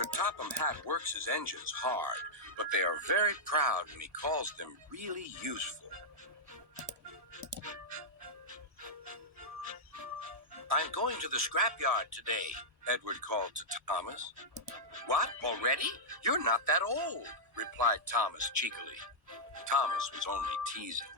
Sir Topham Hatt works his engines hard, but they are very proud when he calls them really useful. I'm going to the scrapyard today, Edward called to Thomas. What, already? You're not that old, replied Thomas cheekily. Thomas was only teasing.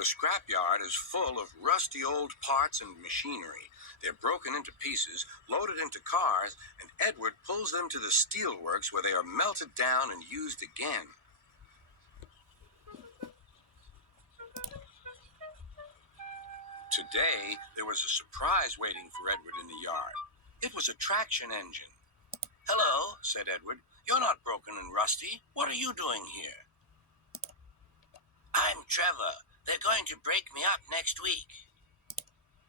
The scrapyard is full of rusty old parts and machinery. They're broken into pieces, loaded into cars, and Edward pulls them to the steelworks where they are melted down and used again. Today, there was a surprise waiting for Edward in the yard. It was a traction engine. Hello, said Edward. You're not broken and rusty. What are you doing here? I'm Trevor. They're going to break me up next week.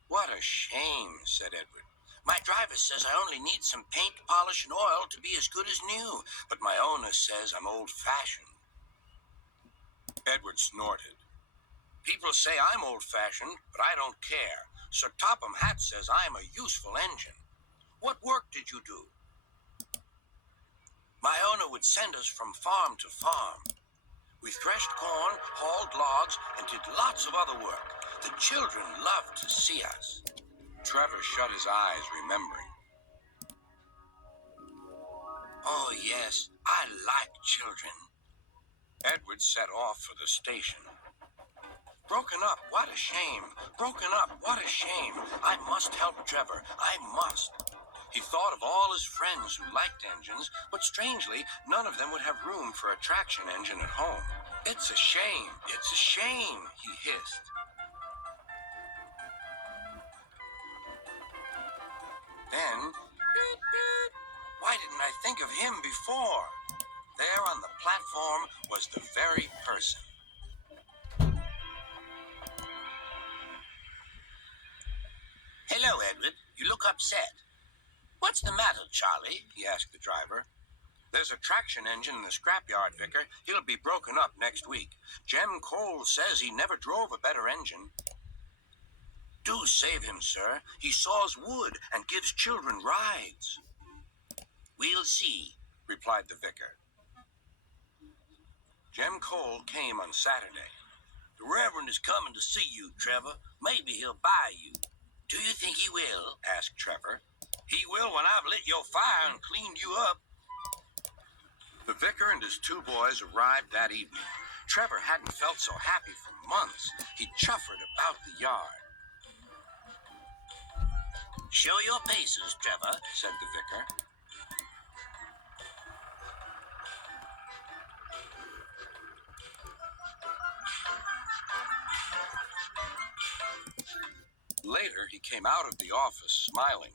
What a shame, said Edward. My driver says I only need some paint, polish, and oil to be as good as new, but my owner says I'm old-fashioned. Edward snorted. People say I'm old-fashioned, but I don't care. Sir Topham Hatt says I'm a useful engine. What work did you do? My owner would send us from farm to farm. We threshed corn, hauled logs, and did lots of other work. The children loved to see us. Trevor shut his eyes, remembering. Oh, yes, I like children. Edward set off for the station. Broken up, what a shame. Broken up, what a shame. I must help Trevor. I must. He thought of all his friends who liked engines, but strangely, none of them would have room for a traction engine at home. It's a shame, it's a shame, he hissed. Then, beep, beep. Why didn't I think of him before? There on the platform was the very person. Hello, Edward. You look upset. What's the matter, Charlie? He asked the driver. There's a traction engine in the scrapyard, Vicar. He'll be broken up next week. Jem Cole says he never drove a better engine. Do save him, sir. He saws wood and gives children rides. We'll see, replied the vicar. Jem Cole came on Saturday. The Reverend is coming to see you, Trevor. Maybe he'll buy you. Do you think he will? Asked Trevor. He will when I've lit your fire and cleaned you up. The vicar and his two boys arrived that evening. Trevor hadn't felt so happy for months. He chuffered about the yard. Show your paces, Trevor, said the vicar. Later, he came out of the office, smiling.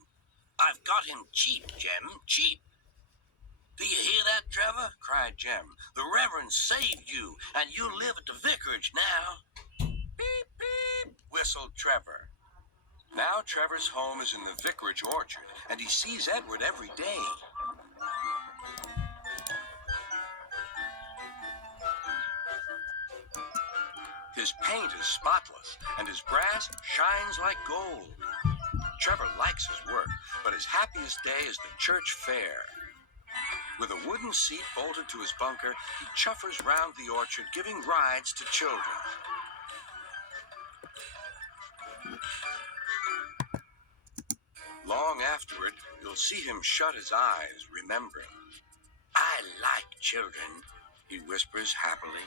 I've got him cheap, Jem, cheap. Do you hear that, Trevor? Cried Jem. The Reverend saved you, and you live at the vicarage now. Beep, beep, whistled Trevor. Now Trevor's home is in the vicarage orchard, and he sees Edward every day. His paint is spotless, and his brass shines like gold. Trevor likes his work, but his happiest day is the church fair. With a wooden seat bolted to his bunker, he chuffers round the orchard, giving rides to children. Long afterward, you'll see him shut his eyes, remembering. I like children, he whispers happily.